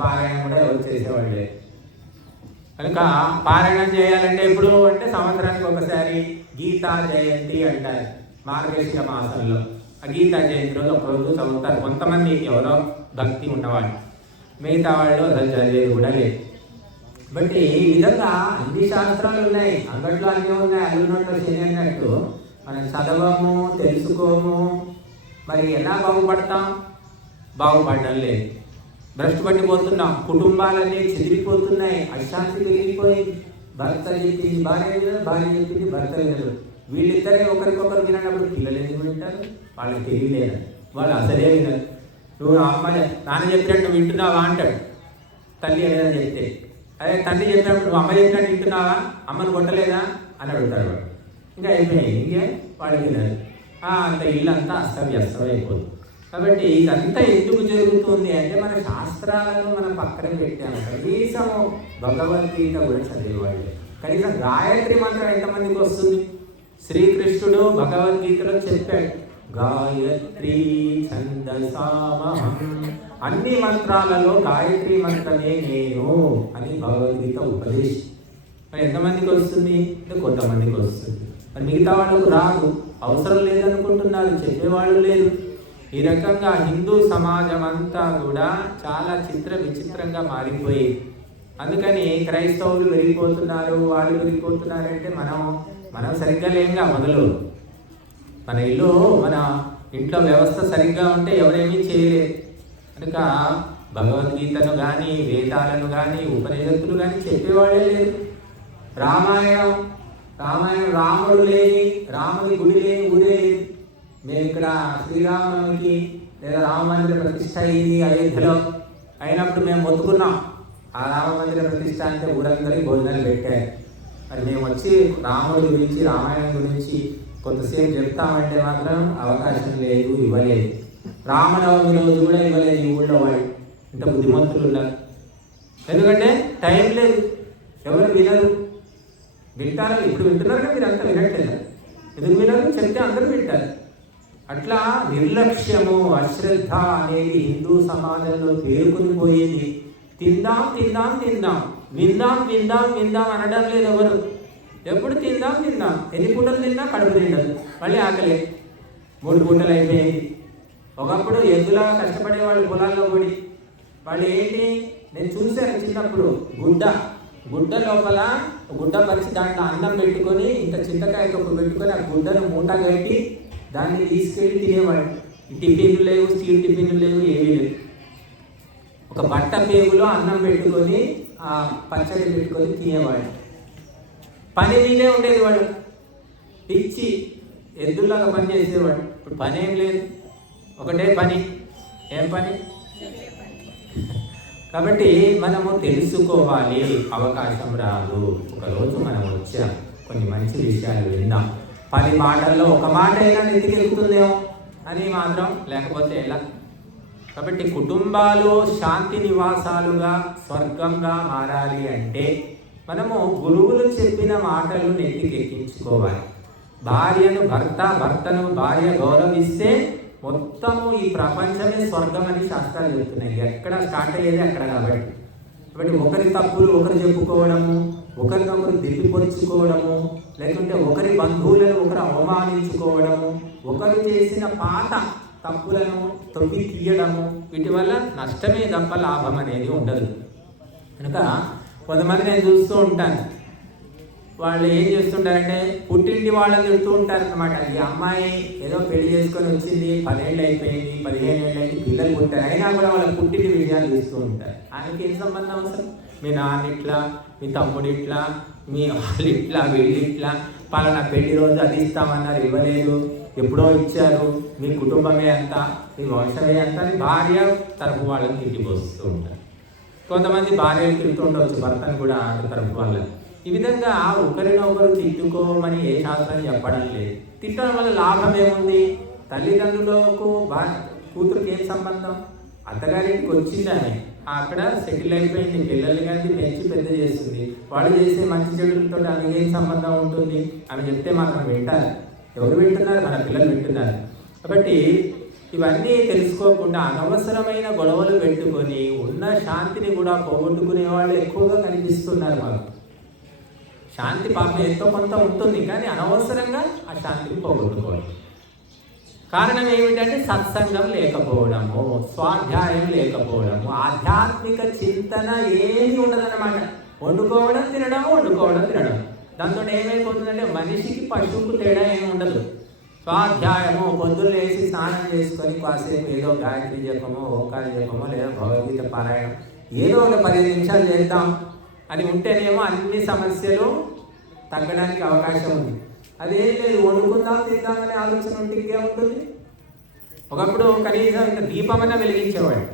పారాయణం కూడా ఎవరు చేసేవాళ్ళు. కనుక పారాయణం చేయాలంటే ఎప్పుడు? అంటే సంవత్సరానికి ఒకసారి గీతా జయంతి అంటారు మార్గశిర మాసంలో. ఆ గీతా జయంతి రోజు ఒకరోజు చదువుతారు. కొంతమంది ఎవరో భక్తి ఉన్నవాళ్ళు మిగతా వాళ్ళు అసలు చదివేది కూడా లేదు. బట్టి ఈ విధంగా అన్ని శాస్త్రాలు ఉన్నాయి. అంగట్లో అన్నీ ఉన్నాయి. అల్లున్నట్లో అన్నట్టు. మనం చదవము తెలుసుకోము. మరి ఎలా బాగుపడతాం? బాగుపడడం లేదు. భ్రష్టు పట్టిపోతున్నాం కుటుంబాలన్నీ చెదిరిపోతున్నాయి అశాంతి పెరిగిపోయింది భర్త చెప్పింది భార్య వినదు భార్య చెప్పింది భర్త వినదు వీళ్ళిద్దరే ఒకరికొకరు వినప్పుడు పిల్లలు ఎందుకు వింటారు? వాళ్ళకి తెలియలేదు వాళ్ళు అసలే వినరు. నువ్వు అమ్మాయి నాన్న చెప్పినట్టు వింటున్నావా అంటాడు. తల్లి ఏదైనా చెప్తే అదే తండ్రి చెప్పినప్పుడు నువ్వు అమ్మ చెప్పినట్టు వింటున్నావా? అమ్మను కొట్టలేదా? అని అడుగుతాడు వాడు. ఇంకా అయిపోయాయి ఇంకే? వాడికి వినరు అంత ఇల్లు అంతా అస్తవ్యస్తమైపోతుంది. కాబట్టి ఇదంతా ఎందుకు జరుగుతుంది అంటే మన శాస్త్రాలను మనం పక్కన పెట్టాము కనీసం భగవద్గీత కూడా చదివేవాళ్ళు. కనీసం గాయత్రి మంత్రం ఎంతమందికి వస్తుంది? శ్రీకృష్ణుడు భగవద్గీతలో చెప్పాడు గాయత్రి ఛందసామహం. అన్ని మంత్రాలలో గాయత్రి మంత్రమే నేను అని భగవద్గీత ఉపదేశం మరి ఎంతమందికి వస్తుంది? అంటే కొంతమందికి వస్తుంది. మరి మిగతా వాళ్ళకు రాదు. అవసరం లేదనుకుంటున్నారు. చెప్పేవాళ్ళు లేదు ఈ రకంగా హిందూ సమాజం అంతా కూడా చాలా చిత్ర విచిత్రంగా మారిపోయి అందుకని క్రైస్తవులు వెళ్ళిపోతున్నారు వాళ్ళు వెళ్ళిపోతున్నారంటే మనం మనం సరిగ్గా లేంగా మొదలు. మన ఇల్లు మన ఇంట్లో వ్యవస్థ సరిగ్గా ఉంటే ఎవరేమీ చేయలేదు కనుక భగవద్గీతను కానీ వేదాలను కానీ ఉపనిషత్తులు కానీ చెప్పేవాళ్ళే లేరు. రామాయణం రామాయణం రాముడు లేని రాముడి గుడి లేని ఊరే లేదు. మేము ఇక్కడ శ్రీరామనవమికి లేదా రామ మందిర ప్రతిష్ట అయింది అయోధ్యలో అయినప్పుడు మేము మొత్తుకున్నాం. ఆ రామ మందిర ప్రతిష్ట అంటే ఊరందరికీ భోజనాలు పెట్టారు. మరి మేము వచ్చి రాముడి గురించి రామాయణం గురించి కొంతసేపు చెప్తామంటే మాత్రం అవకాశం లేదు ఇవ్వలేదు. రామనవమి రోజు కూడా ఇవ్వలేదు ఈ ఊళ్ళో వాళ్ళు. ఇంత బుద్ధిమంతులు ఉన్నారు. ఎందుకంటే టైం లేదు. ఎవరు వినరు. వింటారా. ఇప్పుడు వింటున్నారు కదా మీరు అంతా వినట్లేదు. ఎందుకు వినరు చెప్తే అందరూ వింటారు. అట్లా నిర్లక్ష్యము అశ్రద్ధ అనేది హిందూ సమాజంలో పేరుకుని పోయింది. తిందాం తిందాం తిందాం. విందాం విందాం విందాం అనడం లేదు ఎవరు. ఎప్పుడు తిందాం తిందాం. ఎన్ని పూటలు తిన్నా కడుపు తిండదు మళ్ళీ ఆకలే. మూడు పూటలు అయిపోయింది. ఒకప్పుడు ఎద్దులా కష్టపడే వాళ్ళు పొలాల్లో పడి వాళ్ళు ఏంటి? నేను చూశాను చిన్నప్పుడు గుడ్డ. గుడ్డ లోపల గుడ్డ పరిచి దాంట్లో అన్నం పెట్టుకొని ఇంకా చింతకాయ తొక్కు పెట్టుకొని ఆ గుడ్డను మూట కట్టి దాన్ని తీసుకెళ్ళి తినేవాడు. టిఫిన్లు లేవు స్టీల్ టిఫిన్లు లేవు ఏమీ లేవు. ఒక బట్ట పేగులో అన్నం పెట్టుకొని ఆ పచ్చడి పెట్టుకొని తినేవాడు. పని మీదే ఉండేది వాడు పిచ్చి ఎద్దుల్లాగా పని చేసేవాడు. ఇప్పుడు పని ఏం లేదు. ఒకటే పని. ఏం పని? కాబట్టి మనము తెలుసుకోవాలి. అవకాశం రాదు. ఒకరోజు మనం వచ్చాం. కొన్ని మంచి విషయాలు విందాం పది మాటల్లో ఒక మాట అయినా నెత్తికెళ్తుందేమో అని మాత్రం లేకపోతే ఎలా? కాబట్టి కుటుంబాలు శాంతి నివాసాలుగా స్వర్గంగా మారాలి అంటే మనము గురువులు చెప్పిన మాటలు నెత్తికెక్కించుకోవాలి. భార్యను భర్త భర్తను భార్య గౌరవిస్తే మొత్తము ఈ ప్రపంచమే స్వర్గం అని శాస్త్రాలు చెప్తున్నాయి ఎక్కడ స్టార్ట్ అయ్యేది అక్కడ కాబట్టి. కాబట్టి ఒకరి తప్పులు ఒకరు చెప్పుకోవడము ఒకరినొకరు దిప్పిపొరుచుకోవడము లేకుంటే ఒకరి బంధువులను ఒకరు అవమానించుకోవడము ఒకరు చేసిన పాత తప్పులను తొవ్వి తీయడము వీటి వల్ల నష్టమే తప్ప లాభం అనేది ఉండదు. కనుక కొంతమంది నేను చూస్తూ ఉంటాను వాళ్ళు ఏం చేస్తుంటారంటే పుట్టింటి వాళ్ళని తిడుతూ ఉంటారు అనమాట ఈ అమ్మాయి ఏదో పెళ్ళి చేసుకొని వచ్చింది పదేళ్ళు అయిపోయింది పదిహేను ఏళ్ళు అయింది పిల్లలు పుట్టారు. అయినా కూడా వాళ్ళ పుట్టింటి విజయాలు చేస్తూ ఉంటారు. ఆయనకి ఏం సంబంధం అవసరం? మీ నాన్న ఇట్లా మీ తమ్ముడు ఇట్లా మీ వాళ్ళు ఇట్లా వీళ్ళు ఇట్లా పలానా పెళ్ళి రోజు అది ఇస్తామన్నారు ఇవ్వలేదు ఎప్పుడో ఇచ్చారు మీ కుటుంబమే అంత మీ వంశమే అంత అని భార్య తరపు వాళ్ళని తిట్టిపోస్తూ ఉంటారు. కొంతమంది భార్యలు ఉండవచ్చు భర్తను కూడా తరపు వాళ్ళని. ఈ విధంగా ఒకరినొకరు తిట్టుకోమని ఏ శాస్త్రం చెప్పడం లేదు. తిట్టడం వల్ల లాభం ఏముంది? తల్లిదండ్రులకు భా కూతురికి ఏం సంబంధం? అత్తగారింటికి వచ్చిందని. అక్కడ సెటిల్ అయిపోయింది. పిల్లల్ని కానీ పెంచి పెద్ద చేస్తుంది. వాళ్ళు చేసే మంచి చెడులతో ఆమె ఏం సంబంధం ఉంటుంది? అని చెప్తే మాత్రం వింటారు. ఎవరు వింటున్నారు? మన పిల్లలు వింటున్నారు. కాబట్టి ఇవన్నీ తెలుసుకోకుండా అనవసరమైన గొడవలు పెట్టుకొని ఉన్న శాంతిని కూడా పోగొట్టుకునే వాళ్ళు ఎక్కువగా కనిపిస్తున్నారు మాకు. శాంతి పాపం ఎంతో కొంత ఉంటుంది కానీ అనవసరంగా ఆ శాంతిని పోగొట్టుకోవడం. కారణం ఏమిటంటే సత్సంగం లేకపోవడము స్వాధ్యాయం లేకపోవడము ఆధ్యాత్మిక చింతన ఏది ఉండదన్నమాట. వండుకోవడం తినడం వండుకోవడం తినడం. దాంతో ఏమైపోతుందంటే మనిషికి పశువుకు తేడా ఏమి ఉండదు. స్వాధ్యాయము పొద్దులు లేచి స్నానం చేసుకొని కాసేపు ఏదో గాయత్రి జపమో ఓంకార జపమో లేదా భగవద్గీత పారాయణం ఏదో ఒక పది నిమిషాలు చేద్దాం. అది ఉంటేనేమో అన్ని సమస్యలు తగ్గడానికి అవకాశం ఉంది. అదే లేదు వండుకుందాం తిందామనే ఆలోచన ఉంటే ఇంకేముంటుంది ఒకప్పుడు కనీసం ఇంకా దీపమైనా వెలిగించేవాడు.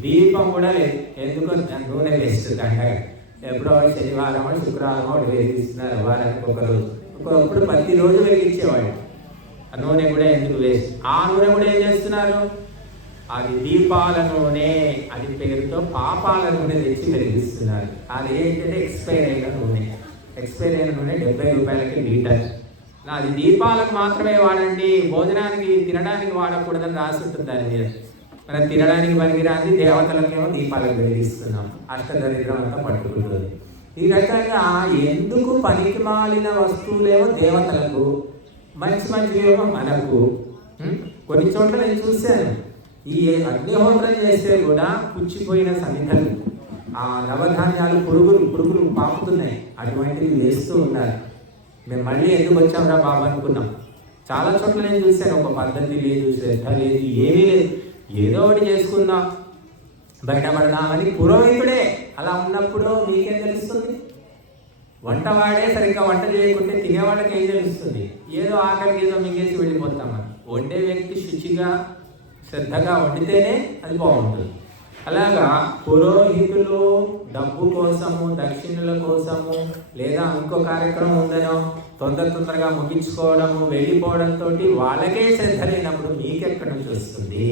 దీపం కూడా లేదు. ఎందుకు నూనె వేస్ట్ అంటే ఎప్పుడో శనివారం శుక్రవారం ఒకటి వెలిగిస్తున్నారు వారానికి ఒక రోజు. ఒకప్పుడు ప్రతిరోజు వెలిగించేవాడు. ఆ నూనె కూడా ఎందుకు వేస్ట్? ఆ నూనె కూడా ఏం చేస్తున్నారు? అది దీపాల నూనె అది పేరుతో పాపాల నూనె తెచ్చి వెలిగిస్తున్నారు. అది ఏంటంటే ఎక్స్పైర్ అయిన నూనె. ఎక్స్పైర్ అయిన నూనె డెబ్బై రూపాయలకి లీటర్. అది దీపాలకు మాత్రమే వాడండి భోజనానికి తినడానికి వాడకూడదని రాసి ఉంటుంది దాని మీద మనం తినడానికి పనికిరాంది దేవతలకేమో దీపాలకు వెలిగిస్తున్నాం. అష్టదరిద్రం అంతా పట్టుకుంటుంది. ఈ రకంగా ఎందుకు పనికి మాలిన వస్తువులేమో దేవతలకు మంచి మంచివేమో మనకు? కొన్ని చోట్ల నేను చూశాను. ఈ అగ్నిహోత్రం చేస్తే కూడా పుచ్చిపోయిన సమిధలు ఆ నవధాన్యాలు పురుగులు పురుగులు పాపుతున్నాయి అటువంటివి వేస్తూ ఉండాలి. మేము మళ్ళీ ఎందుకు వచ్చాంరా బాబు అనుకున్నాం. చాలా చోట్ల నేను చూశాను. ఒక పద్ధతి లేదు శ్రద్ధ లేదు ఏమీ లేదు. ఏదో ఒకటి చేసుకుందాం. బయటపడదామని పురోహితుడే అలా ఉన్నప్పుడు మీకేం తెలుస్తుంది? వంట వాడే సరిగ్గా వంట చేయకుంటే తినేవాళ్ళకి ఏం తెలుస్తుంది? ఏదో ఆకలికి ఏదో మింగేసి వెళ్ళిపోతామని వండే వ్యక్తి శుచిగా శ్రద్ధగా వండితేనే అది బాగుంటుంది. అలాగా పురోహితులు డబ్బు కోసము దక్షిణల కోసము లేదా ఇంకో కార్యక్రమం ఉందనో తొందర తొందరగా ముగించుకోవడము వెళ్ళిపోవడంతో వాళ్ళకే శ్రద్ధ లేనప్పుడు మీకెక్కడ నుంచి వస్తుంది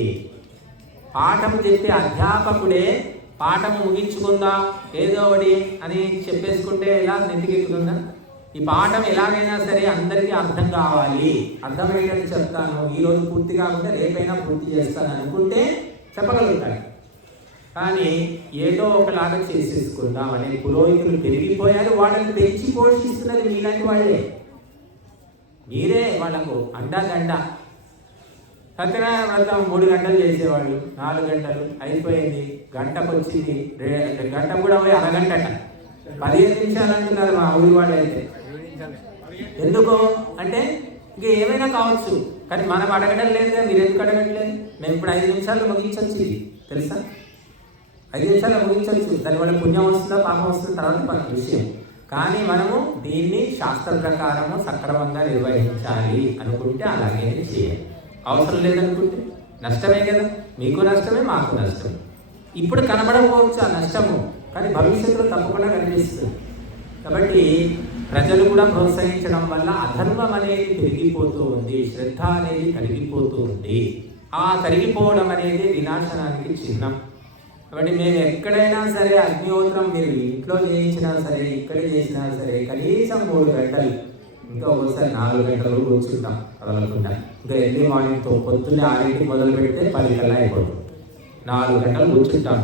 పాఠం చెప్పే అధ్యాపకుడే పాఠము ముగించుకుందా? ఏదో ఒకటి అని చెప్పేసుకుంటే ఎలా నెత్తికెక్కుతుందా? ఈ పాఠం ఎలాగైనా సరే అందరికీ అర్థం కావాలి. అర్థమయ్యేటట్టు చెప్తాను. ఈరోజు పూర్తి కాకుండా రేపైనా పూర్తి చేస్తాను అనుకుంటే చెప్పగలుగుతాడు కానీ ఏదో ఒకలాగా చేసేసుకుందాం. అనే పురోహితులు పెరిగిపోయారు వాళ్ళని పెంచి పోషిస్తున్నది మీలాంటి వాళ్ళే. మీరే వాళ్ళకు అండాదండ. సత్యనారాయణ వ్రతం మూడు గంటలు చేసేవాళ్ళు. నాలుగు గంటలు. అయిపోయింది. గంటకు వచ్చింది రే- గంట కూడా పోయి అరగంట పదిహేను నిమిషాలు అంటున్నారు మా ఊరి వాళ్ళు అయితే ఎందుకు? అంటే ఇంక ఏమైనా కావచ్చు. కానీ మనం అడగడం లేదు మీరు ఎందుకు అడగట్లేదు? మేము ఇప్పుడు ఐదు నిమిషాలు ముగించవచ్చు ఇది. తెలుసా? ఐదు నిమిషాలు ముగించవచ్చు దానివల్ల పుణ్యం వస్తుందా పాపం వస్తుందా? తర్వాత మన విషయం. కానీ మనము దీన్ని శాస్త్ర ప్రకారము సక్రమంగా నిర్వహించాలి అనుకుంటే అలాగే చేయాలి. అవసరం లేదనుకుంటే నష్టమే కదా. మీకు నష్టమే మాకు నష్టం ఇప్పుడు కనబడకపోవచ్చు ఆ నష్టము. కానీ భవిష్యత్తులో తప్పకుండా కనిపిస్తుంది. కాబట్టి ప్రజలు కూడా ప్రోత్సహించడం వల్ల అధర్మం అనేది పెరిగిపోతూ ఉంది శ్రద్ధ అనేది కరిగిపోతూ ఉంది. ఆ కరిగిపోవడం అనేది వినాశనానికి చిహ్నం. కాబట్టి మేము ఎక్కడైనా సరే అగ్నిహోత్రం మీరు ఇంట్లో చేయించినా సరే ఇక్కడ చేసినా సరే కనీసం మూడు గంటలు ఇంకా ఒకసారి నాలుగు గంటలు కూర్చుంటాం కదలకుండా. ఇంకా ఎర్లీ మార్నింగ్తో పొద్దున్నే ఆరింటికి మొదలు పెడితే పది గంటల అయిపోతుంది. నాలుగు గంటలు కూర్చుంటాం.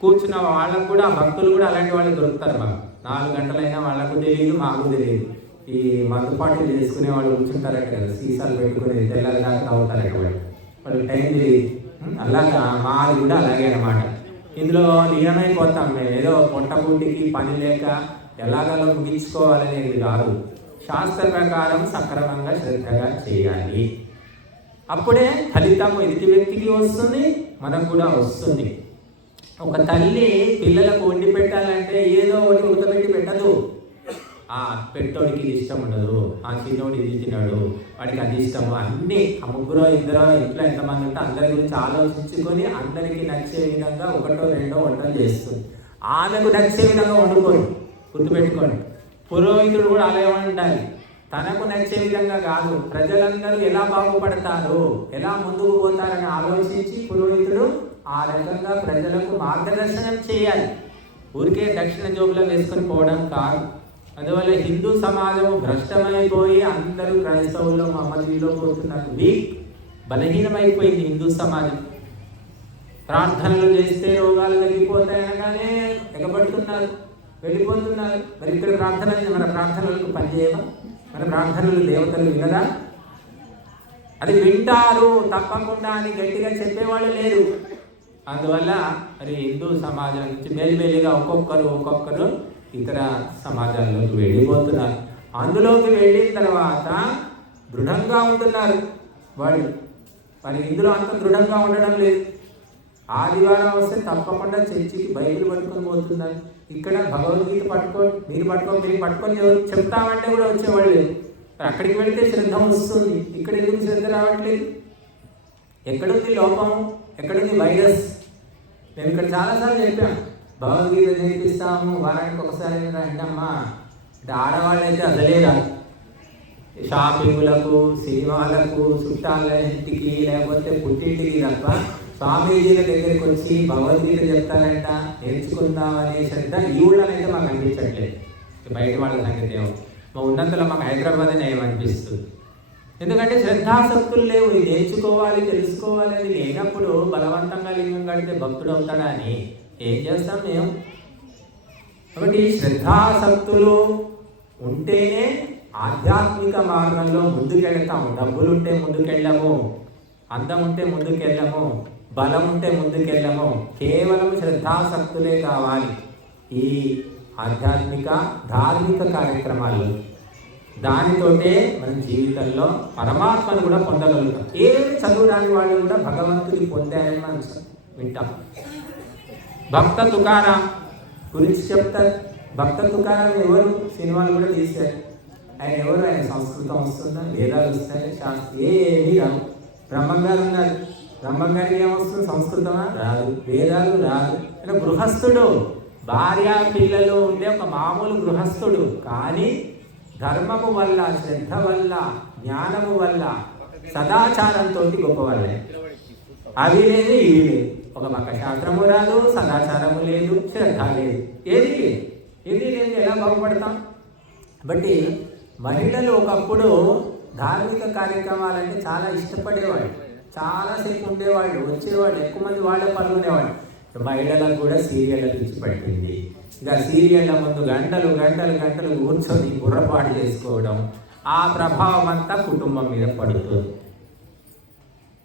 కూర్చున్న వాళ్ళకు కూడా భక్తులు కూడా అలాంటి వాళ్ళు దొరుకుతారు మాకు. నాలుగు గంటలైనా వాళ్ళకు తెలియదు మాకు తెలియదు. ఈ మందుపాటు చేసుకునే వాళ్ళు కూర్చుంటారు కదా సీసాలు పెట్టుకుని తెల్లగా దాకా అక్కడ వాళ్ళు. టైం తెలియదు. అలాగా మాది కూడా అలాగే అన్నమాట. ఇందులో లీనమైపోతాం మేము. ఏదో పొట్టపూటికి పని లేక ఎలాగలో ముగించుకోవాలనేది కాదు. శాస్త్ర ప్రకారం సక్రమంగా శ్రద్ధగా చేయాలి. అప్పుడే ఫలితం ఎదుటి వ్యక్తికి వస్తుంది మనకు కూడా వస్తుంది. ఒక తల్లి పిల్లలకు వండి పెట్టాలంటే ఏదో ఒకటి ఉడకబెట్టి పెట్టదు. ఆ పెట్టోడికి ఇది ఇష్టం ఉండదు ఆ చిన్నోడు ఇది తిన్నాడు వాడికి అది ఇష్టము అన్నీ ఆ ముగ్గురో ఇద్దరో ఇంట్లో ఎంతమంది ఉంటే అందరి గురించి ఆలోచించుకొని అందరికీ నచ్చే విధంగా ఒకటో రెండో వంటలు చేస్తుంది ఆమెకు నచ్చే విధంగా వండుకోండి గుర్తుపెట్టుకోండి. పురోహితుడు కూడా అలాగే ఉండాలి తనకు నచ్చే విధంగా కాదు. ప్రజలందరూ ఎలా బాగుపడతారు ఎలా ముందుకు పోతారని ఆలోచించి పురోహితుడు ఆ రకంగా ప్రజలకు మార్గదర్శనం చేయాలి. ఊరికే దక్షిణ జోబులో వేసుకొని పోవడం కాదు. అందువల్ల హిందూ సమాజము భ్రష్టమైపోయి అందరూ క్రైస్తవులు మమ్మల్నిలో పోతున్నారు. వీక్ బలహీనమైపోయింది హిందూ సమాజం. ప్రార్థనలు చేస్తే రోగాలు తగ్గిపోతాయనగానే ఎగబడుతున్నారు వెళ్ళిపోతున్నారు. మరి ఇక్కడ ప్రార్థన మన ప్రార్థనలకు పనిచేయమా మన ప్రార్థనలు దేవతలు వినదా అది వింటారు తప్పకుండా అని గట్టిగా చెప్పేవాళ్ళు లేరు. అందువల్ల మరి హిందూ సమాజం నుంచి మెల్లిమెల్లిగా ఒక్కొక్కరు ఒక్కొక్కరు ఇతర సమాజాల్లోకి వెళ్ళిపోతున్నారు. అందులోకి వెళ్ళిన తర్వాత దృఢంగా ఉంటున్నారు వాళ్ళు. మరి ఇందులో అంత దృఢంగా ఉండడం లేదు. ఆదివారం వస్తే తప్పకుండా చర్చికి బైబిల్ పట్టుకొని పోతున్నారు. ఇక్కడ భగవద్గీత పట్టుకొని మీరు పట్టుకొని మీరు పట్టుకొని ఎవరు చెప్తామంటే కూడా వచ్చేవాళ్ళు లేదు అక్కడికి వెళ్తే శ్రద్ధ వస్తుంది. ఇక్కడ ఎందుకు శ్రద్ధ రావట్లేదు? ఎక్కడుంది లోపం? ఎక్కడుంది వైరస్? నేను ఇక్కడ చాలాసార్లు చెప్పాను భగవద్గీత నేర్పిస్తాము వారానికి ఒకసారి రండమ్మా అంటే ఆడవాళ్ళు అయితే అసలే షాపింగ్లకు సినిమాలకు చుట్టాల ఇంటికి లేకపోతే పుట్టింటికి తప్ప స్వామీజీల దగ్గరికి వచ్చి భగవద్గీత చెప్తారంట నేర్చుకుందామనే శ్రద్ధ ఈ ఊళ్ళనైతే మాకు అనిపించట్లేదు. బయట వాళ్ళ సంగతి ఏమో. మా ఉన్నంతలో మాకు హైదరాబాద్ ఏమనిపిస్తుంది? ఎందుకంటే శ్రద్ధాసక్తులు లేవు ఇది నేర్చుకోవాలి తెలుసుకోవాలి అని లేనప్పుడు బలవంతంగా లింగం కడితే భక్తుడు అవుతాడా అని ఏం చేస్తాం మేము? కాబట్టి శ్రద్ధాసక్తులు ఉంటేనే ఆధ్యాత్మిక మార్గంలో ముందుకెళ్తాం. డబ్బులు ఉంటే ముందుకెళ్ళము అందం ఉంటే ముందుకెళ్ళము బలం ఉంటే ముందుకెళ్ళము కేవలం శ్రద్ధాసక్తులే కావాలి ఈ ఆధ్యాత్మిక ధార్మిక కార్యక్రమాలు. దానితోటే మన జీవితంలో పరమాత్మను కూడా పొందగలుగుతాం. ఏ చదువు రాని వాళ్ళు కూడా భగవంతుని పొందారని మనం వింటాం. భక్త తుకారాం గురించి చెప్తారు. భక్త తుకారాం ఎవరు? సినిమాలు కూడా తీశారు. ఆయన ఎవరు? ఆయన సంస్కృతం వస్తుందా? వేదాలు వస్తాయి? శాస్త్రం ఏమీ రావు. బ్రహ్మంగారు ఉన్నారు. బ్రహ్మంగారికి ఏమొస్తుంది? సంస్కృతమా? రాదు. వేదాలు రాదు. అంటే గృహస్థుడు. భార్య పిల్లలు ఉండే ఒక మామూలు గృహస్థుడు. కానీ ధర్మము వల్ల శ్రద్ధ వల్ల జ్ఞానము వల్ల సదాచారంతో గొప్పవాళ్ళే. అవి లేదు ఇవి లేదు ఒక పక్క శాస్త్రము రాదు సదాచారము లేదు శ్రద్ధ లేదు. ఏది ఇది లేదు ఎలా బాగుపడతాం? బట్టి మహిళలు ఒకప్పుడు ధార్మిక కార్యక్రమాలంటే చాలా ఇష్టపడేవాళ్ళు. చాలాసేపు ఉండేవాళ్ళు వచ్చేవాళ్ళు ఎక్కువ మంది వాళ్ళే పాల్గొనేవాళ్ళు మహిళలకు కూడా సీరియల్ పిచ్చి పట్టింది ఇంకా సీరియళ్ళ ముందు గంటలు గంటలు గంటలు కూర్చొని బుర్రపాటు చేసుకోవడం ఆ ప్రభావం అంతా కుటుంబం మీద పడుతుంది.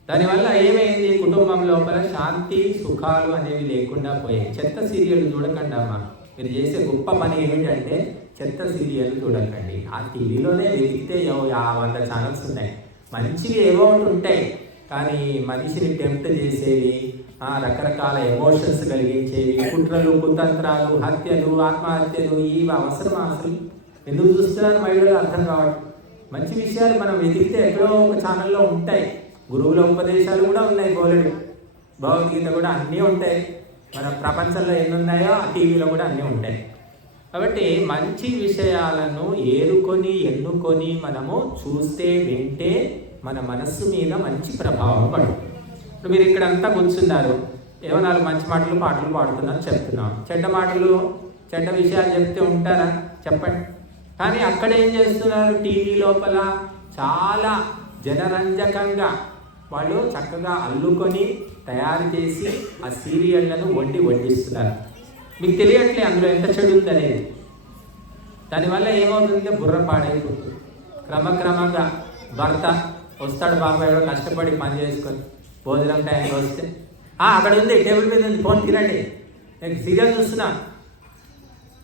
దానివల్ల ఏమైంది? కుటుంబం లోపల శాంతి సుఖాలు అనేవి లేకుండా పోయాయి. చెత్త సీరియల్ చూడకండి అమ్మా. మీరు చేసే గొప్ప పని ఏమిటంటే చెత్త సీరియల్ చూడకండి. ఆ టీవీలోనే వెతికితే ఆ వంద ఛానల్స్ ఉన్నాయి. మంచివి ఏవో ఒకటి ఉంటాయి. కానీ మనిషిని టెంప్ట్ చేసేవి రకరకాల ఎమోషన్స్ కలిగించేవి. కుట్రలు కుతంత్రాలు హత్యలు ఆత్మహత్యలు ఇవి అవసరం అసలు? ఎందుకు చూస్తున్నారు మహిళలు అర్థం కావడం మంచి విషయాలు మనం వెతికితే ఎక్కడో ఒక ఛానల్లో ఉంటాయి. గురువుల ఉపదేశాలు కూడా ఉన్నాయి గోలుడు భగవద్గీత కూడా అన్నీ ఉంటాయి. మన ప్రపంచంలో ఎన్ని ఉన్నాయో ఆ టీవీలో కూడా అన్నీ ఉంటాయి. కాబట్టి మంచి విషయాలను ఏరుకొని ఎన్నుకొని మనము చూస్తే వింటే మన మనస్సు మీద మంచి ప్రభావం పడుతుంది. మీరు ఇక్కడ అంతా కూర్చున్నారు. ఏమో నాలుగు మంచి మాటలు పాటలు పాడుతున్నారు చెప్తున్నాం చెడ్డ మాటలు చెడ్డ విషయాలు చెప్తే ఉంటారా? చెప్పండి. కానీ అక్కడ ఏం చేస్తున్నారు? టీవీ లోపల చాలా జనరంజకంగా వాళ్ళు చక్కగా అల్లుకొని తయారు చేసి ఆ సీరియళ్ళను వండి వడ్డిస్తున్నారు మీకు తెలియట్లే అందులో ఎంత చెడు ఉందనేది. దానివల్ల ఏమవుతుందంటే బుర్ర పాడైపోతుంది. క్రమక్రమంగా భర్త వస్తాడు బాబాయ్ కష్టపడి పని చేసుకొని భోజనం టైంకి వస్తే. అక్కడ ఉంది టేబుల్ మీద ఉంది ఫోన్ తినండి. నేను సీరియల్ చూస్తున్నా.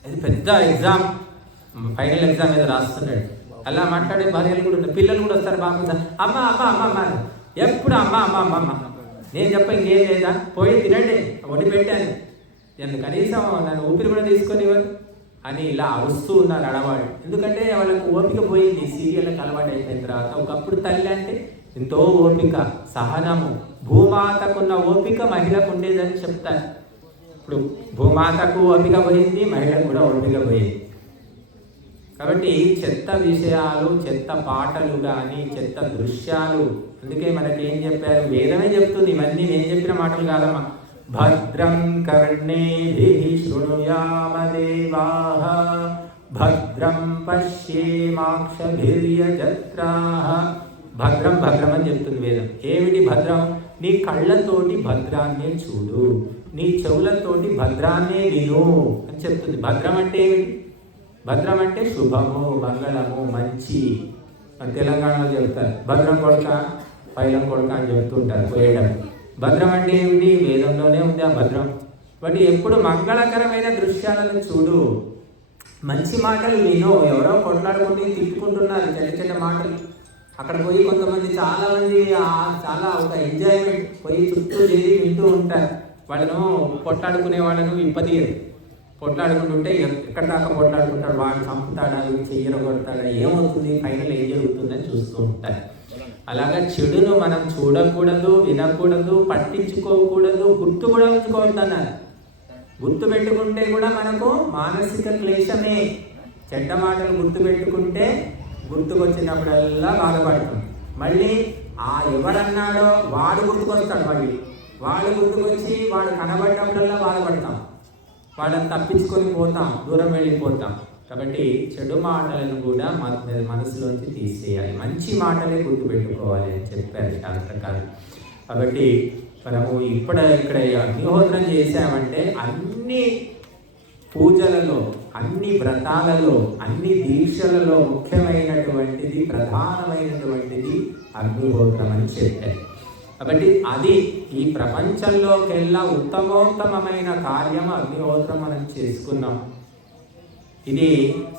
ఇది పెద్ద ఎగ్జామ్ ఫైనల్ ఎగ్జామ్ ఏదో రాస్తున్నాడు. అలా మాట్లాడే భార్యలు కూడా ఉన్నారు. పిల్లలు కూడా వస్తారు బాబు అమ్మ అమ్మ అమ్మ అమ్మ ఎప్పుడు అమ్మ అమ్మ అమ్మ అమ్మ. నేను చెప్ప ఇంకేం లేదా? పోయి తినండి. వండి పెట్టాను. నేను కనీసం నన్ను ఊపిరి కూడా తీసుకొని ఇవ్వను అని ఇలా అరుస్తూ ఉన్నారు అడవాడు ఎందుకంటే వాళ్ళకు ఓపిక పోయింది. సీరియల్కి అలవాటు అయిపోయిన తర్వాత ఒకప్పుడు తల్లి అంటే ఎంతో ఓపిక సహనము. భూమాతకున్న ఓపిక మహిళకు ఉండేదని చెప్తాను ఇప్పుడు భూమాతకు ఓపిక పోయింది మహిళకు కూడా ఓపిక పోయింది. కాబట్టి చెత్త విషయాలు చెత్త పాటలు కానీ చెత్త దృశ్యాలు అందుకే మనకి ఏం చెప్పారు? వేదమే చెప్తుంది. ఇవన్నీ నేను చెప్పిన మాటలు కాదమ్మా. భద్రం కర్ణేభి శృణుయామదేవా. భద్రం పశ్యేమాక్షభిర్యజత్రాః. భద్రం భద్రం అని చెప్తుంది వేదం. ఏమిటి భద్రం? నీ కళ్ళతోటి భద్రాన్నే చూడు. నీ చెవులతోటి భద్రాన్నే విను అని చెప్తుంది. భద్రం అంటే ఏమిటి? భద్రం అంటే శుభము మంగళము మంచి అని తెలంగాణలో చెప్తారు. భద్రం కొడక పైలం కొడక అని చెప్తుంటారు పోయడం భద్రం అంటే ఏమిటి? వేదంలోనే ఉంది ఆ భద్రం. వాటి ఎప్పుడు మంగళకరమైన దృశ్యాలను చూడు. మంచి మాటలు విను. ఎవరో కొట్లాడుకుంటే తిట్టుకుంటున్నారు. చిన్న చిన్న మాటలు. అక్కడ పోయి కొంతమంది చాలా మంది చాలా ఒక ఎంజాయ్మెంట్ పోయి చుట్టూ చేరి వింటూ ఉంటారు. వాళ్ళను కొట్లాడుకునే వాళ్ళను విప్పదీయరు కొట్లాడుకుంటుంటే ఎక్కడ దాకా కొట్లాడుకుంటాడు వాడు చంపుతాడా చెయ్యర కొడతాడా? ఏమవుతుంది? ఫైనల్ ఏం జరుగుతుందని చూస్తూ ఉంటారు. అలాగా చెడును మనం చూడకూడదు వినకూడదు పట్టించుకోకూడదు గుర్తు కూడా ఉంచుకోవద్దు గుర్తు పెట్టుకుంటే కూడా మనకు మానసిక క్లేశమే. చెడ్డ మాటలు గుర్తు పెట్టుకుంటే గుర్తుకొచ్చినప్పుడల్లా బాధపడుతుంది మళ్ళీ ఆ ఎవరన్నాడో వాడు గుర్తుకొస్తాడు మళ్ళీ. వాడు గుర్తుకొచ్చి వాడు కనబడినప్పుడల్లా బాధపడతాం వాళ్ళని తప్పించుకొని పోతాం దూరం వెళ్ళిపోతాం. కాబట్టి చెడు మాటలను కూడా మన మనసులోంచి తీసేయాలి. మంచి మాటలే గుర్తుపెట్టుకోవాలి అని చెప్పారు శాస్త్రకారు కాబట్టి మనము ఇప్పుడు ఇక్కడ అగ్నిహోత్రం చేశామంటే అన్ని పూజలలో అన్ని వ్రతాలలో అన్ని దీక్షలలో ముఖ్యమైనటువంటిది ప్రధానమైనటువంటిది అగ్నిహోత్రం అని చెప్పారు. కాబట్టి అది ఈ ప్రపంచంలోకెల్లా ఉత్తమోత్తమైన కార్యం అగ్నిహోత్రం మనం చేసుకున్నాం. ఇది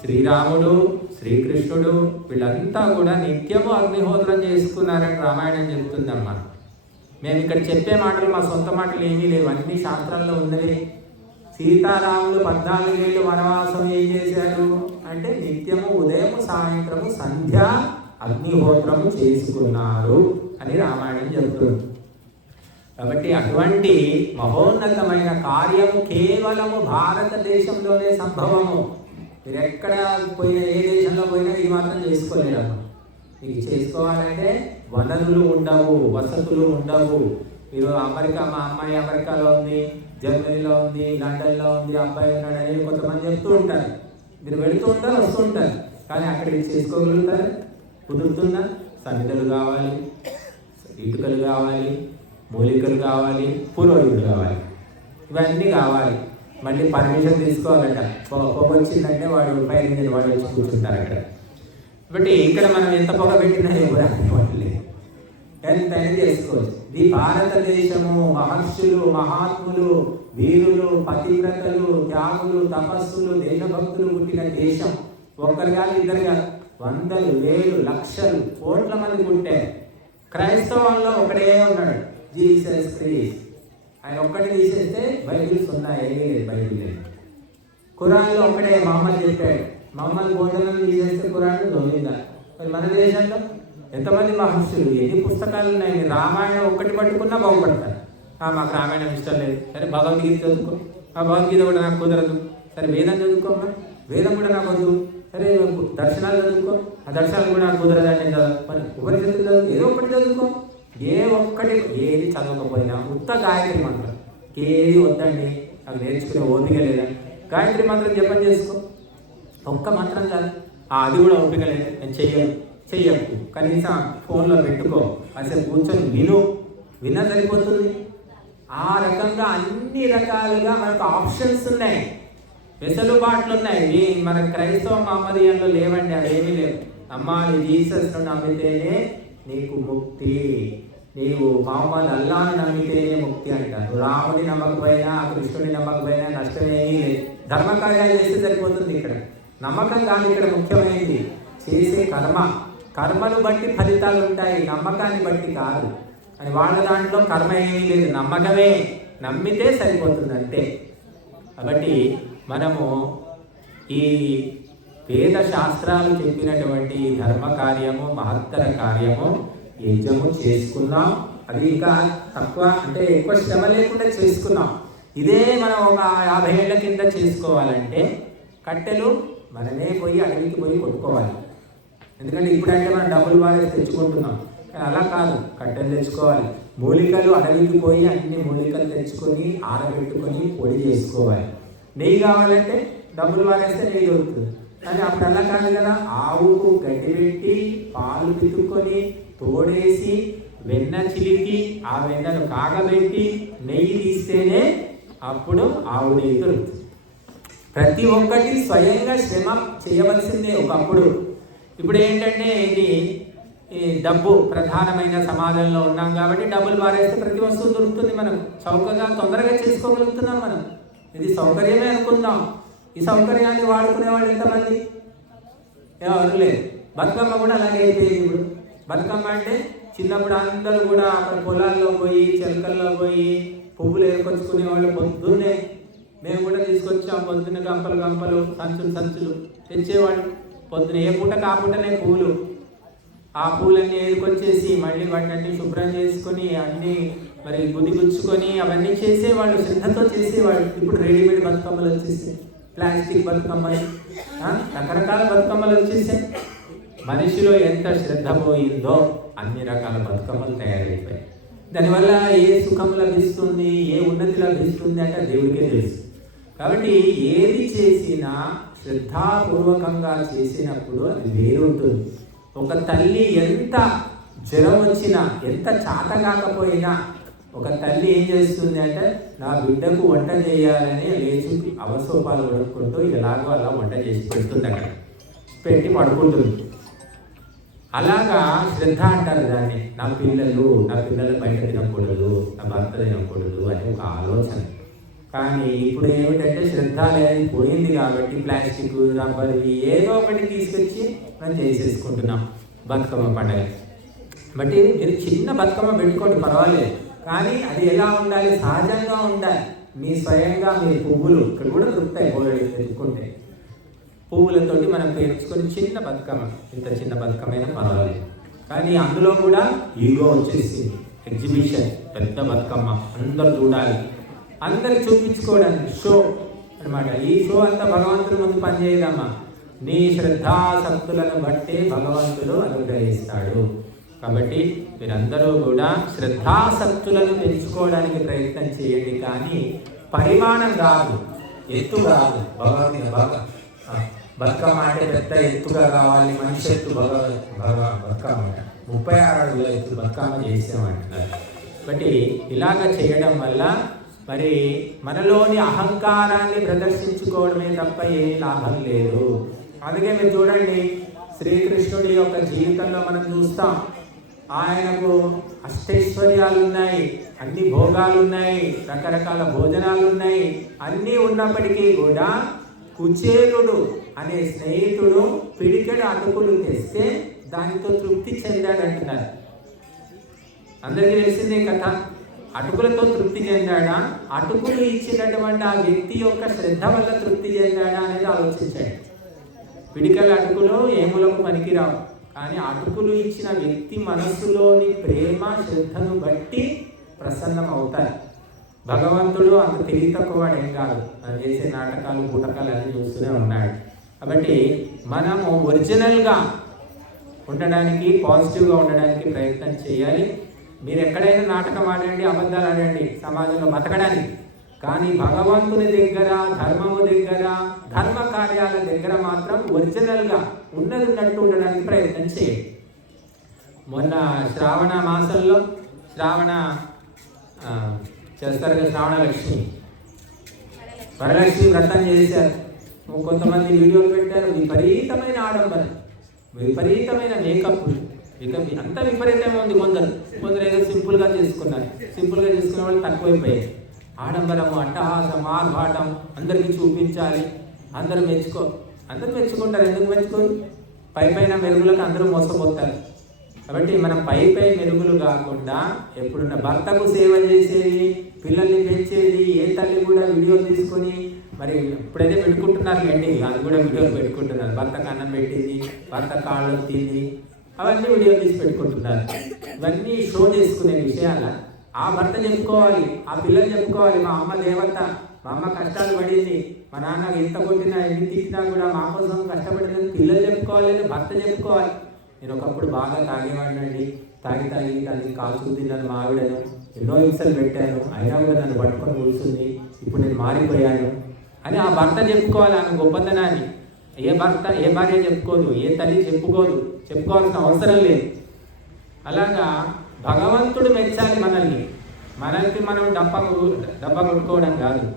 శ్రీరాముడు శ్రీకృష్ణుడు వీళ్ళంతా కూడా నిత్యము అగ్నిహోత్రం చేసుకున్నారని రామాయణం చెప్తుందమ్మా. మేము ఇక్కడ చెప్పే మాటలు మా సొంత మాటలు ఏమీ లేవు. అన్ని శాస్త్రంలో ఉన్నవి. సీతారాములు పద్నాలుగేళ్ళు వనవాసం ఏం చేశారు? అంటే నిత్యము ఉదయం సాయంత్రము సంధ్య అగ్నిహోత్రము చేసుకున్నారు అని రామాయణం చెబుతుంది. కాబట్టి అటువంటి మహోన్నతమైన కార్యము కేవలము భారతదేశంలోనే సంభవము. మీరు ఎక్కడ పోయినా ఏ దేశంలో పోయినా ఇది మాత్రం చేసుకోలేరు మీకు చేసుకోవాలంటే వనరులు ఉండవు వసతులు ఉండవు. మీరు అమెరికా మా అమ్మాయి అమెరికాలో ఉంది జర్మనీలో ఉంది లండన్లో ఉంది అబ్బాయి ఉన్నాడు అని కొంతమంది చెప్తూ ఉంటారు. మీరు వెళుతూ ఉంటారు వస్తూ ఉంటారు. కానీ అక్కడికి చేసుకోగలుగుతారు కుదురుతుందా? సన్నిధులు కావాలి ఇటుకలు కావాలి మూలికలు కావాలి పురోహితులు కావాలి. ఇవన్నీ కావాలి. మళ్ళీ పర్మిషన్ తీసుకోవాలట. పొగ వచ్చిందంటే వాడు పైన వాడు వచ్చి కూర్చుంటారు అక్కడ కాబట్టి ఇక్కడ మనం ఎంత పొగ పెట్టినా కానీ తయారు చేసుకోవచ్చు. ఇది భారతదేశము మహర్షులు మహాత్ములు వీరులు పతివ్రతలు త్యాగులు తపస్సులు దేశభక్తులు పుట్టిన దేశం. ఒక్కరు కాదు ఇద్దరు కాదు. వందలు వేలు లక్షలు కోట్ల మంది ఉంటే క్రైస్తవంలో ఒకడే ఉన్నాడు జీసస్ క్రీస్ ఆయన ఒక్కటి తీసేస్తే బైబిల్స్ ఉన్నాయి ఏమీ లేదు బైబిల్ లేదు. ఖురాన్లో ఒకటే మహమ్మద్ చెప్పాడు. మహమ్మద్ భోజనం తీసేస్తే కురాన్ దొంగిందా మరి మన దేశంలో? ఎంతమంది మహర్షులు ఎన్ని పుస్తకాలు ఉన్నాయి? రామాయణం ఒక్కటి పట్టుకున్నా బాగుపడతారు ఆ, మాకు రామాయణం ఇష్టం లేదు. సరే భగవద్గీత చదువుకో. ఆ భగవద్గీత కూడా నాకు కుదరదు. సరే వేదం చదువుకోమ్మా. వేదం కూడా నాకు వద్దు. సరే దర్శనాలు చదువుకో. ఆ దర్శనాలు కూడా నాకు కుదరదు అంటే మరి ఉపనిషత్తులు చదువు ఏదో ఒకటి చదువుకో. ఏ ఒక్కటి ఏది చదవకపోయినా ఉత్త గాయత్రి మంత్రం. ఏది వద్దండి? అవి నేర్చుకునే ఓపిక లేదా? గాయత్రి మంత్రం జపం చేసుకో. ఒక్క మంత్రం కాదు ఆ, అది కూడా ఓపిక లేదు. నేను చెయ్యను. చెయ్యకు కనీసం ఫోన్లో పెట్టుకో. అసలు కూర్చొని విను. విన్నా సరిపోతుంది. ఆ రకంగా అన్ని రకాలుగా మనకు ఆప్షన్స్ ఉన్నాయి. వెసులుబాట్లు ఉన్నాయి. మన క్రైస్తవ మహమ్మదీయంలో లేవండి. అవి ఏమీ లేవు నీ జీసస్ నమ్మితేనే నీకు ముక్తి. నీవు మహమ్మద్ అల్లాను నమ్మితేనే ముక్తి అంటారు. రాముని నమ్మకపోయినా కృష్ణుని నమ్మకపోయినా నష్టమేమీ లేదు. ధర్మకార్యాలు చేస్తే సరిపోతుంది ఇక్కడ. నమ్మకం కాదు ఇక్కడ ముఖ్యమైనది. చేసే కర్మ. కర్మను బట్టి ఫలితాలు ఉంటాయి నమ్మకాన్ని బట్టి కాదు. అని వాళ్ళ దాంట్లో కర్మ ఏమీ లేదు నమ్మకమే. నమ్మితే సరిపోతుంది అంతే కాబట్టి మనము ఈ వేద శాస్త్రాలు చెప్పినటువంటి ధర్మ కార్యము మహత్తర కార్యము యజ్ఞము చేసుకున్నాం. అది ఇంకా తక్కువ అంటే ఎక్కువ శ్రమ లేకుండా చేసుకున్నాం. ఇదే మనం ఒక యాభై ఏళ్ళ కింద చేసుకోవాలంటే కట్టెలు మనమే పోయి అడవికి పోయి కొట్టుకోవాలి ఎందుకంటే ఇప్పుడంటే మనం డబ్బులు వాడేసి తెచ్చుకుంటున్నాం. కానీ అలా కాదు కట్టెలు తెచ్చుకోవాలి. మూలికలు అడవికి పోయి అన్ని మూలికలు తెచ్చుకొని ఆరబెట్టుకొని పొడి చేసుకోవాలి. నెయ్యి కావాలంటే డబ్బులు వాడేస్తే నెయ్యి దొరుకుతుంది. కానీ అప్పుడు అలా కాదు కదా ఆవుకు గడ్డి పెట్టి పాలు పితుక్కొని తోడేసి వెన్న చిలికి ఆ వెన్నను కాగబెట్టి నెయ్యి తీస్తేనే అప్పుడు ఆవు నెయ్యి దొరుకుతుంది. ప్రతి ఒక్కటి స్వయంగా శ్రమ చేయవలసిందే ఒకప్పుడు. ఇప్పుడు ఏంటంటే ఇది ఈ డబ్బు ప్రధానమైన సమాజంలో ఉన్నాం కాబట్టి డబ్బులు మారేస్తే ప్రతి వస్తువు దొరుకుతుంది మనం చౌకగా తొందరగా చేసుకోగలుగుతున్నాం మనం. ఇది సౌకర్యమే అనుకుందాం. ఈ సౌకర్యాన్ని వాడుకునే వాళ్ళు ఎంతమంది? ఎవరు లేదు బతుకమ్మ కూడా అలాగే అయిపోయింది ఇప్పుడు. బతుకమ్మ అంటే చిన్నప్పుడు అందరూ కూడా అక్కడ పొలాల్లో పోయి చెలకల్లో పోయి పువ్వులు ఏర్పరచుకునే వాళ్ళు పొద్దున్నే. మేము కూడా తీసుకొచ్చాం పొద్దున్న గంపలు గంపలు సంచులు సంచులు తెచ్చేవాళ్ళు. పొద్దున ఏ పూట కాపుటనే పూలు. ఆ పూలన్నీ ఏరుకొచ్చేసి మళ్ళీ వాటిని శుభ్రం చేసుకొని అన్ని మరి గుది గుచ్చుకొని అవన్నీ చేసేవాళ్ళు శ్రద్ధతో చేసేవాళ్ళు. ఇప్పుడు రెడీమేడ్ బతుకమ్మలు వచ్చేసాయి. ప్లాస్టిక్ బతుకమ్మలు. రకరకాల బతుకమ్మలు వచ్చేసాయి. మనిషిలో ఎంత శ్రద్ధ పోయిందో అన్ని రకాల బతుకమ్మలు తయారైపోయాయి. దానివల్ల ఏ సుఖం లభిస్తుంది ఏ ఉన్నతి లభిస్తుంది అంటే దేవుడికే తెలుసు. కాబట్టి ఏది చేసినా శ్రద్ధాపూర్వకంగా చేసినప్పుడు అది వేరుంటుంది. ఒక తల్లి ఎంత జ్వరం వచ్చినా ఎంత చాత కాకపోయినా ఒక తల్లి ఏం చేస్తుంది అంటే నా బిడ్డకు వంట చేయాలని లేచి అవసోపాలు పడుకుంటూ ఎలాగో అలా వంట చేసి పెడుతుంది అక్కడ. పెట్టి పడుకుంటుంది. అలాగా శ్రద్ధ అంటారు దాన్ని. నా పిల్లలు నా పిల్లలు బయట తినకూడదు నా భర్త తినకూడదు అని ఒక ఆలోచన. కానీ ఇప్పుడు ఏమిటంటే శ్రద్ధ అనేది పోయింది కాబట్టి ప్లాస్టిక్ రబ్బర్ ఇవి ఏదో ఒకటి తీసుకొచ్చి మనం చేసేసుకుంటున్నాం బతుకమ్మ పండగ. బట్టి మీరు చిన్న బతుకమ్మ పెట్టుకోండి పర్వాలేదు. కానీ అది ఎలా ఉండాలి? సహజంగా ఉండాలి. మీ స్వయంగా మీ పువ్వులు ఇక్కడ కూడా దొరుకుతాయి పోలడి పెట్టుకుంటే. పువ్వులతోటి మనం పేర్చుకొని చిన్న బతుకమ్మ. ఇంత చిన్న బతుకమ్మైనా పర్వాలేదు. కానీ అందులో కూడా ఈగో వచ్చేసింది. ఎగ్జిబిషన్. పెద్ద బతుకమ్మ. అందరూ చూడాలి. అందరికి చూపించుకోవడానికి షో అన్నమాట. ఈ షో అంతా భగవంతుడి ముందు పనిచేయదమ్మా. నీ శ్రద్ధాసక్తులను బట్టి భగవంతుడు అనుగ్రహిస్తాడు. కాబట్టి మీరందరూ కూడా శ్రద్ధాసక్తులను పెంచుకోవడానికి ప్రయత్నం చేయండి. కానీ పరిమాణం రాదు. ఎత్తు రాదు. భగవంతుని భగ బతుకమ్మ అంటే పెద్ద ఎత్తుగా కావాలి. మనిషి ఎత్తు భగ భగ బతుకమ్మ ముప్పై ఆరు అడుగుల ఎత్తు బతుకమ్మ చేసామంటున్నారు. కాబట్టి ఇలాగ చేయడం వల్ల మరి మనలోని అహంకారాన్ని ప్రదర్శించుకోవడమే తప్ప ఏమీ లాభం లేదు. అందుకే మీరు చూడండి శ్రీకృష్ణుడి యొక్క జీవితంలో మనం చూస్తాం ఆయనకు అష్టైశ్వర్యాలు ఉన్నాయి అన్ని భోగాలు ఉన్నాయి రకరకాల భోజనాలు ఉన్నాయి అన్నీ ఉన్నప్పటికీ కూడా కుచేలుడు అనే స్నేహితుడు పిడికెడు అటుకులు తెస్తే దానితో తృప్తి చెందాడంటున్నారు. అందరికీ తెలిసిందే కథ? అటుకులతో తృప్తి చెందాడా? అటుకులు ఇచ్చినటువంటి ఆ వ్యక్తి యొక్క శ్రద్ధ వల్ల తృప్తి చెందాడా అనేది ఆలోచించాడు. పిడికల అటుకులు ఏములకు పనికిరావు. కానీ అటుకులు ఇచ్చిన వ్యక్తి మనస్సులోని ప్రేమ శ్రద్ధను బట్టి ప్రసన్నం అవుతారు భగవంతుడు అంత తెలివి తక్కువ ఏం కాదు. మనం చేసే నాటకాలు పుటకాలు అన్నీ చూస్తూనే ఉన్నాడు. కాబట్టి మనము ఒరిజినల్గా ఉండడానికి పాజిటివ్గా ఉండడానికి ప్రయత్నం చేయాలి. మీరు ఎక్కడైనా నాటకం ఆడండి అబద్ధాలు ఆడండి సమాజంలో బతకడానికి కానీ భగవంతుని దగ్గర ధర్మము దగ్గర ధర్మ కార్యాల దగ్గర మాత్రం ఒరిజినల్గా ఉన్నది ఉన్నట్టు ఉండడానికి ప్రయత్నం చేయండి. మొన్న శ్రావణ మాసంలో శ్రావణ చేస్తారు కదా శ్రావణ లక్ష్మి. వరలక్ష్మి వ్రతం చేశారు. కొంతమంది వీడియోలు పెట్టారు. విపరీతమైన ఆడంబరం విపరీతమైన మేకప్ ఇక అంత విపరీతంగా ఉంది కొందరు. కొందరు ఏదో సింపుల్గా చేసుకున్నారు. సింపుల్గా చేసుకునే వాళ్ళు తక్కువైపోయారు. ఆడంబరము అట్టహాసం ఆర్భాటం అందరికీ చూపించాలి. అందరూ మెచ్చుకో అందరూ మెచ్చుకుంటారు. ఎందుకు మెచ్చుకోరు? పై పైన మెరుగులకు అందరూ మోసపోతారు. కాబట్టి మనం పై పై మెరుగులు కాకుండా ఎప్పుడున్న భర్తకు సేవ చేసేది పిల్లల్ని పెంచేది ఏ తల్లి కూడా వీడియో తీసుకొని మరి ఇప్పుడైతే పెట్టుకుంటున్నారు అండి అది కూడా వీడియోలు పెట్టుకుంటున్నారు. భర్తకు అన్నం పెట్టింది భర్త కాళ్ళు తింది అవన్నీ వీడియోలు తీసి పెట్టుకుంటున్నారు. ఇవన్నీ షో చేసుకునే విషయాల. ఆ భర్త చెప్పుకోవాలి ఆ పిల్లలు చెప్పుకోవాలి మా అమ్మ దేవత మా అమ్మ కష్టాలు పడింది మా నాన్న ఎంత కొట్టినా ఎన్ని తిట్టినా కూడా మా కోసం కష్టపడిందని పిల్లలు చెప్పుకోవాలి లేదా భర్త చెప్పుకోవాలి. నేను ఒకప్పుడు బాగా తాగేవాడినండి. తాగి తాగి తల్లి కాల్చుకు తిన్నాను మా ఆవిడను. ఎన్నో హింసలు పెట్టాను. అయినా కూడా నన్ను పట్టుకొని కూర్చుంది. ఇప్పుడు నేను మారిపోయాను. అని ఆ భర్త చెప్పుకోవాలి ఆమె గొప్పతనాన్ని. ఏ భర్త ఏ భార్య చెప్పుకోదు ఏ తల్లి చెప్పుకోదు చెప్పుకోవాల్సిన అవసరం లేదు. అలాగా భగవంతుడు మెచ్చాలి మనల్ని. మనల్ని మనం డబ్బ డబ్బ కొట్టుకోవడం కాదు.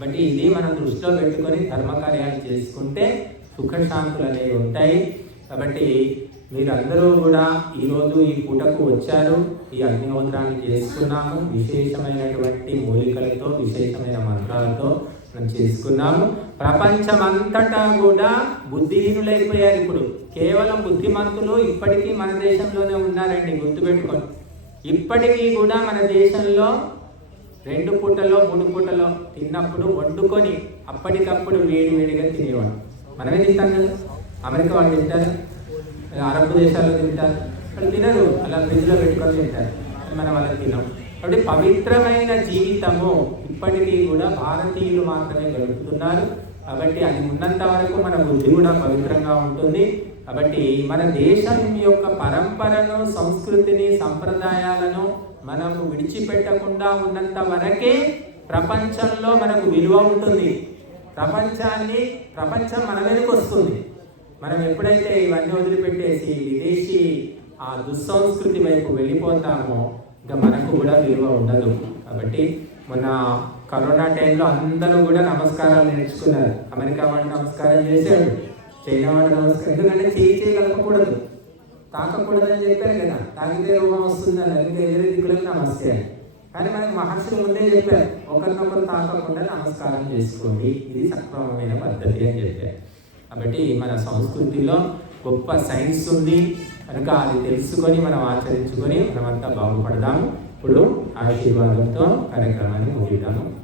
బట్ ఇది మనం దృష్టిలో పెట్టుకొని ధర్మకార్యాలు చేసుకుంటే సుఖశాంతులు అనేవి ఉంటాయి. కాబట్టి మీరందరూ కూడా ఈరోజు ఈ పూటకు వచ్చారు. ఈ అగ్నిహోత్రాన్ని చేసుకున్నాము. విశేషమైనటువంటి మూలికలతో విశేషమైన మంత్రాలతో మనం చేసుకున్నాము. ప్రపంచమంతటా కూడా బుద్ధిహీనులైపోయారు ఇప్పుడు. కేవలం బుద్ధిమంతులు ఇప్పటికీ మన దేశంలోనే ఉన్నారండి గుర్తుపెట్టుకొని ఇప్పటికీ కూడా మన దేశంలో రెండు పూటలో మూడు పూటలో తిన్నప్పుడు వండుకొని అప్పటికప్పుడు వేడి వేడిగా తినేవాడు మనమే తింటాం కదా? అమెరికా వాళ్ళు తింటారు? అరబ్ దేశాల్లో తింటారు? వాళ్ళు తినరు. అలా ఫ్రిడ్జ్లో పెట్టుకొని తింటారు. మనం అలా తినం. కాబట్టి పవిత్రమైన జీవితము ఇప్పటికీ కూడా భారతీయులు మాత్రమే గడుపుతున్నారు. కాబట్టి అది ఉన్నంత వరకు మన బుద్ధి కూడా పవిత్రంగా ఉంటుంది. కాబట్టి మన దేశం యొక్క పరంపరను సంస్కృతిని సంప్రదాయాలను మనము విడిచిపెట్టకుండా ఉన్నంత వరకే ప్రపంచంలో మనకు విలువ ఉంటుంది. ప్రపంచాన్ని ప్రపంచం మన మీదకి వస్తుంది. మనం ఎప్పుడైతే ఇవన్నీ వదిలిపెట్టేసి విదేశీ ఆ దుస్సంస్కృతి వైపు వెళ్ళిపోతామో ఇంకా మనకు కూడా విలువ ఉండదు. కాబట్టి మన కరోనా టైంలో అందరూ కూడా నమస్కారాలు నేర్చుకున్నారు. అమెరికా వాడు నమస్కారం చేశాడు చైనా వాడు నమస్కారం ఎందుకంటే చేయి కలగకూడదు తాకకూడదని చెప్పారు కదా. తాగితే రూపం వస్తుందని ఇంకా ఎదురు దిక్కులకు నమస్తే కానీ మనకి మహర్షులు ముందే చెప్పారు. ఒకరినొకరు తాకకుండా నమస్కారం చేసుకోండి. ఇది సక్రమమైన పద్ధతి అని చెప్పారు. కాబట్టి మన సంస్కృతిలో గొప్ప సైన్స్ ఉంది. కనుక అది తెలుసుకొని మనం ఆచరించుకొని మనమంతా బాగుపడదాము. ఇప్పుడు ఆశీర్వాదంతో కార్యక్రమాన్ని ముగిద్దాము.